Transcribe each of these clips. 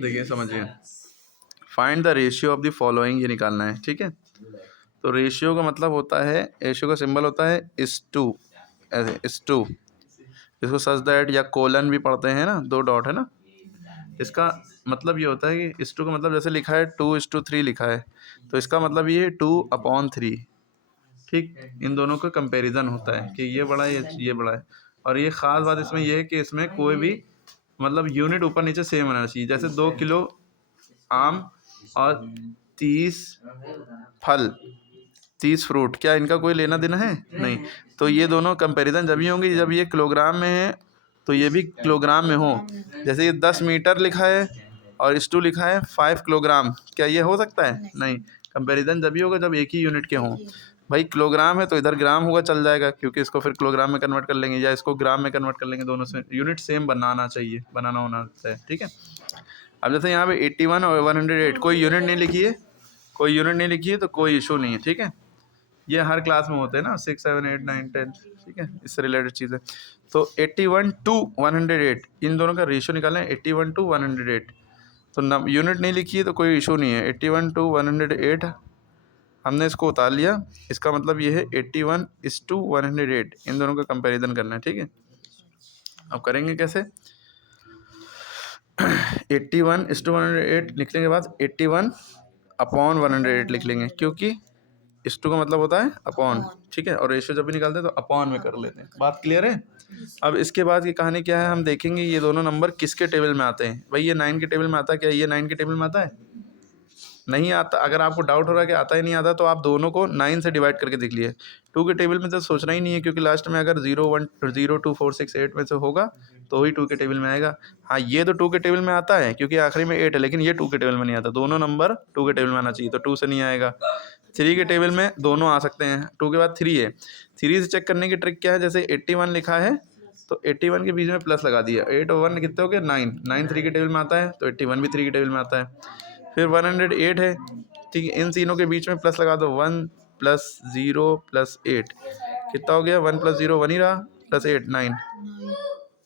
देखिए समझिए, find the ratio of the following, ये निकालना है। ठीक है, तो रेशियो का मतलब होता है, रेशियो का सिंबल होता है इस टू, ऐसे इस टू, इसको सच दैट या कोलन भी पढ़ते हैं ना, 2 डॉट है ना। इसका मतलब ये होता है कि इस टू का मतलब जैसे लिखा है 2:3 लिखा है, तो इसका मतलब ये 2/3। ठीक, इन दोनों का कंपैरिजन होता है कि ये बड़ा है ये बड़ा है। और ये ख़ास बात इसमें ये है कि इसमें कोई भी मतलब यूनिट ऊपर नीचे सेम होना चाहिए। जैसे 2 किलो आम और 30 फल, 30 फ्रूट, क्या इनका कोई लेना देना है? नहीं। तो ये दोनों कंपैरिजन जब ही होंगे जब ये किलोग्राम में है तो ये भी किलोग्राम में हो। जैसे ये 10 मीटर लिखा है और इस टू लिखा है 5 किलोग्राम, क्या ये हो सकता है? नहीं। कंपैरिजन जब ही होगा जब एक ही यूनिट के हों। भाई किलोग्राम है तो इधर ग्राम होगा, चल जाएगा, क्योंकि इसको फिर किलोग्राम में कन्वर्ट कर लेंगे या इसको ग्राम में कन्वर्ट कर लेंगे, दोनों से यूनिट सेम बनाना चाहिए, बनाना होना चाहिए। ठीक है, अब जैसे यहाँ पे 81 और 108 कोई यूनिट नहीं लिखी है, कोई यूनिट नहीं लिखी है तो कोई इशू नहीं है। ठीक है, ये हर क्लास में होते हैं ना, 6, 7, 8, 9, 10। ठीक है, इससे रिलेटेड चीज़ है। तो 81 to 108 इन दोनों का रेशियो निकालना है, 81 to 108। तो यूनिट नहीं लिखी है तो कोई इशू नहीं है। 81 to 108 हमने इसको उतार लिया, इसका मतलब ये है 81:108, इन दोनों का कंपैरिजन करना है। ठीक है, अब करेंगे कैसे? 81:108 लिखने के बाद 81/108 लिख लेंगे, क्योंकि इस टू का मतलब होता है अपॉन। ठीक है, और रेशियो जब भी निकालते हैं तो अपॉन में कर लेते हैं। बात क्लियर है? अब इसके बाद की कहानी क्या है, हम देखेंगे ये दोनों नंबर किसके टेबल में आते हैं। भाई ये 9 के टेबल में आता है, क्या ये 9 के टेबल में आता है? नहीं आता। अगर आपको डाउट हो रहा है कि आता ही नहीं आता तो आप दोनों को 9 से डिवाइड करके देख लिए। 2 के टेबल में तो सोचना ही नहीं है, क्योंकि लास्ट में अगर 0, 1, 0, 2, 4, 6, 8 में से होगा तो ही 2 के टेबल में आएगा। हाँ, ये तो 2 के टेबल में आता है क्योंकि आखिरी में 8 है, लेकिन ये 2 के टेबल में नहीं आता। दोनों नंबर 2 के टेबल में आना चाहिए, तो 2 से नहीं आएगा। 3 के टेबल में दोनों आ सकते हैं, 2 के बाद 3 है। 3 से चेक करने की ट्रिक क्या है, जैसे 81 लिखा है तो 81 के बीच में प्लस लगा दिया, 8 और 1 कितने हो गए? 9। 9 3 के टेबल में आता है तो 81 भी 3 के टेबल में आता है। फिर 108 है, ठीक है, इन तीनों के बीच में प्लस लगा दो, 1 + 0 + 8 कितना हो गया? 1 + 0 1 ही रहा, +8 9।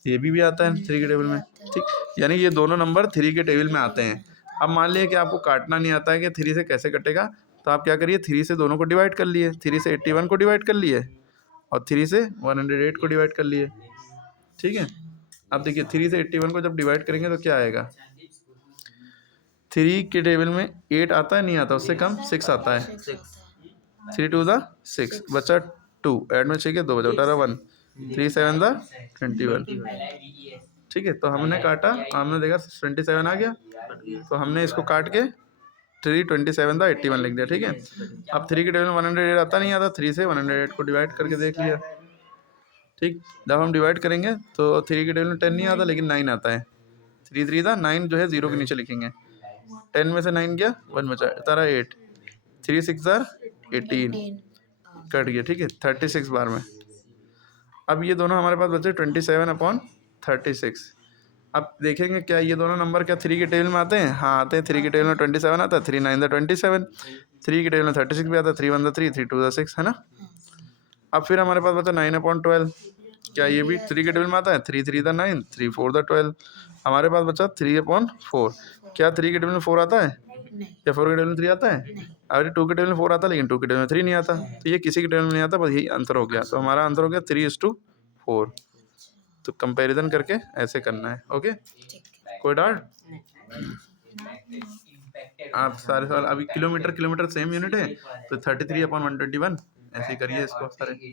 ये भी आता है 3 के टेबल में। ठीक, यानी ये दोनों नंबर 3 के टेबल में आते हैं। अब मान लिया कि आपको काटना नहीं आता है कि 3 से कैसे कटेगा, तो आप क्या करिए, 3 से दोनों को डिवाइड कर लिए, 3 से 81 को डिवाइड कर लिए और 3 से 108 को डिवाइड कर लिए। ठीक है, अब देखिए 3 से 81 को जब डिवाइड करेंगे तो क्या आएगा? 3 के टेबल में 8 आता है, नहीं आता, उससे कम 6 आता है। 3 2 द 6 बचा 2, ऐड में 6 के 2 बचा, बटा रहा 1, 3 7 द 21। ठीक है, तो हमने काटा, हमने देखा 27 आ गया, तो हमने इसको काट के 3 27 द 81 लिख दिया। ठीक है, अब 3 के टेबल में 108 आता नहीं आता, 3 से 108 को डिवाइड करके देख लिया। ठीक, जब हम डिवाइड करेंगे तो 3 के टेबल में 10 नहीं आता लेकिन 9 आता है। 3 3 द 9 जो है 0 के नीचे लिखेंगे, 10 में से 9 गया, 1 बचा, तारा 8, 3 6 आर 18 कट गया। ठीक है, 36 बार में। अब ये दोनों हमारे पास बचे 27/36। अब देखेंगे क्या ये दोनों नंबर क्या 3 के टेबल में आते हैं? हाँ आते हैं, 3 के टेबल में 27 आता है, 3 9 द 27, 3 के टेबल में 36 भी आता है, 3 1 द 3, 3 2 द 6, है ना। अब फिर हमारे पास बचा 9/12, क्या ये भी 3 के टेबल में आता है? 3 3 द 9, 3 4 द 12, हमारे पास बचा 3/4। क्या 3 के टेबल में 4 आता है या 4 के टेबल में 3 आता है? अरे 2 के टेबल में 4 आता है लेकिन 2 के टेबल में 3 नहीं आता, तो ये किसी के टेबल में नहीं आता, बस यही आंसर हो गया। तो हमारा आंसर हो गया 3:4। तो कंपैरिजन करके ऐसे करना है। ओके, कोई डाउट? आप सारे सवाल, अभी किलोमीटर किलोमीटर सेम यूनिट है तो 33/121 ऐसे ही करिए इसको सारे।